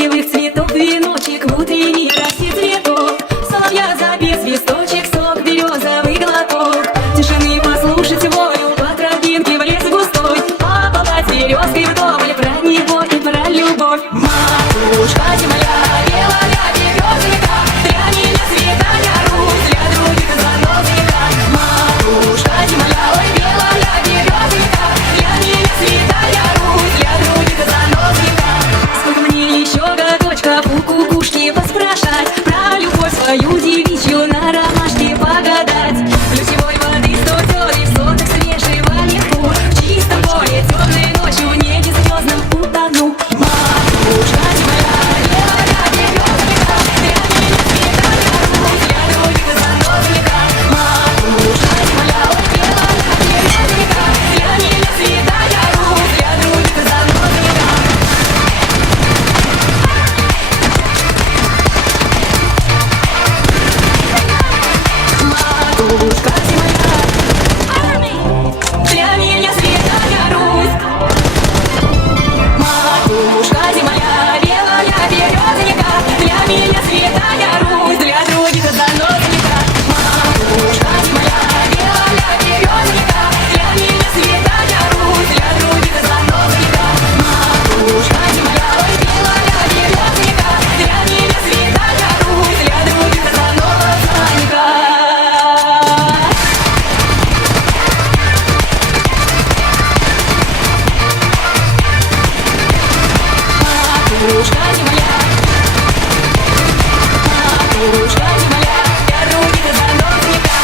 полевых цветов веночек в утренней росе цветов. Соловья запев, свисточек, сок, березовый глоток. Тишины послушать волю по тропинке в лес густой. Поболтать с березкой вдоволь про него и про любовь. Матушка земля, белая березка, для меня свидания Русь, для других звонок века. Матушка земля, ой, белая березка, для меня свидания Русь, для других звонок века. Сколько мне еще годочков у кукушки поспрашать, про любовь свою девичью на ромашке погадать. Ключевой воды сто тёрий, в сотах свежего легко, в чистом поле темной ночью небе звездным утону. Матушка земля, белая березка, для меня свидания Русь, для других звонок века. Матушка земля, ой, белая березка, для меня свидания Русь, для других звонок века. Матушка земля, для меня свидания Русь. Матушка земля, белая березка, для меня свидания Русь, для других звонок века. Матушка земля, белая березка, для меня свидания Русь, для других звонок века. Матушка земля, ой, белая березка, для меня свидания Русь, для других звонок века. Матушка земля, матушка земля, для других звонок века.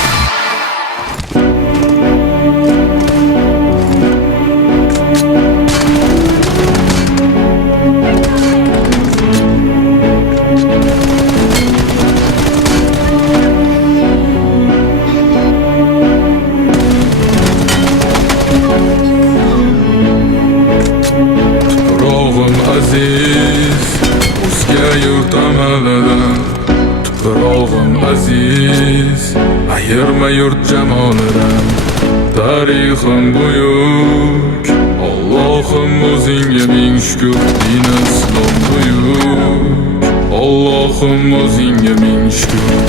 Tuprog'im aziz, o'zga yurt amalidan. Tuprog'im aziz, ayirma yurt jamolidan. Tarixim buyuk, Allohim o'zingga ming shukr. Din islom buyuk, Allohim o'zingga ming shukr.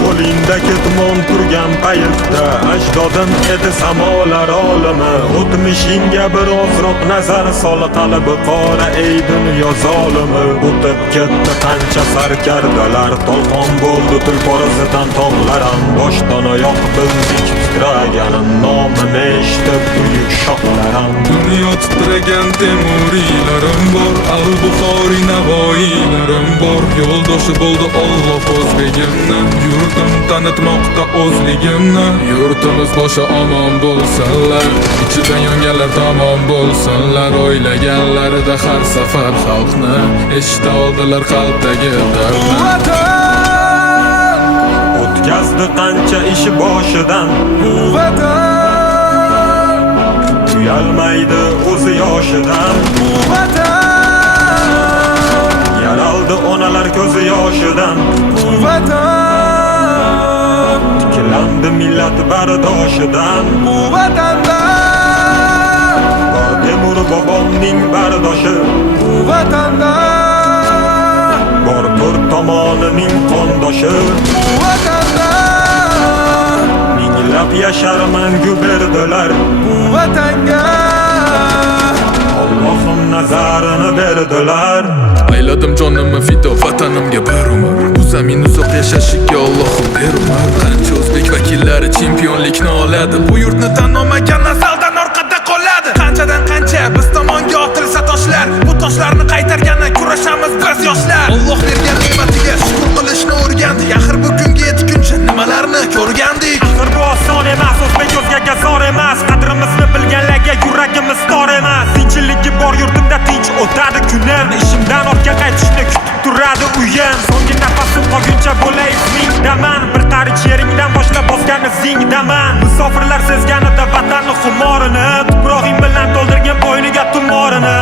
Qo'lingda ketmon turgan paytda ajdodim edi samolar olimi. O'tmishingga birozroq nazar sol, qalbi qora ey dunyo zolimi. O'tib ketdi qancha sarkardalar, tolqon bo'ldi tulporizidan tog'larim. Boshdan oyoq bildik titraganim, nomini eshitib buyuk shohlarim. Dunyo titragan temuriylarim bor, al-Buxoriy navoiylarim bor. Yo'ldoshi bo'ldi Alloh o'zligimni, yurtim tanitmoqda o'zligimni. Yurtimiz boshi omon bo'lsinlar, ichidan yonganlar tomon bo'lsinlar. O'ylaganlarida har safar xalqni eshita oldilar qalbdagi dardni. O'tkazdi qancha ishi boshidan, Bu vatan, uyalmaydi o'zi yoshidan. bu vatan, Yaraldi onalar ko'zi yoshidan, bu vatan, tiklandi millat bardoshidan. bu vatanda, Bor Temur bobomning bardoshi, bu vatanda, bor to'rt tomonining qondoshi. bu vatanda, Minglab yashar mangu berdilar, bu vatanga. Allohim nazarini berdilar. Ayladim jonimni fido vatanimga bir umr. Bu zamin uzoq yashashiga Allohim ber umr. Qancha o'zbek vakillari chempionlikni oladi, bu yurtni tan olmagan nasldan orqada qoladi. Qanchadan qancha biz tomonga otilsa toshlar, bu toshlarni qaytargani kurashamiz biz yoshlar. Alloh bergan ne'matiga shukr qilishni o'rgandik. Axir bu kunga yetguncha nimalarni ko'rgandik. Axir bu oson emas, o'zbek o'zgaga zor emas. Qadrimizni bilganlarga yuragimiz tor emas. Tinchiligi bor yurtimda tinch o'tadi kunim. Ishimdan ortga qaytishni kutib turadi uyim. So'nggi nafasim qolguncha bo'lay izingdaman. Bir qarich yeringdan boshlab bosgan izingdaman. Musofirlar sezganida vatanni xumorini, tuprog'ing bilan to'ldirgan bo'yniga tumorini.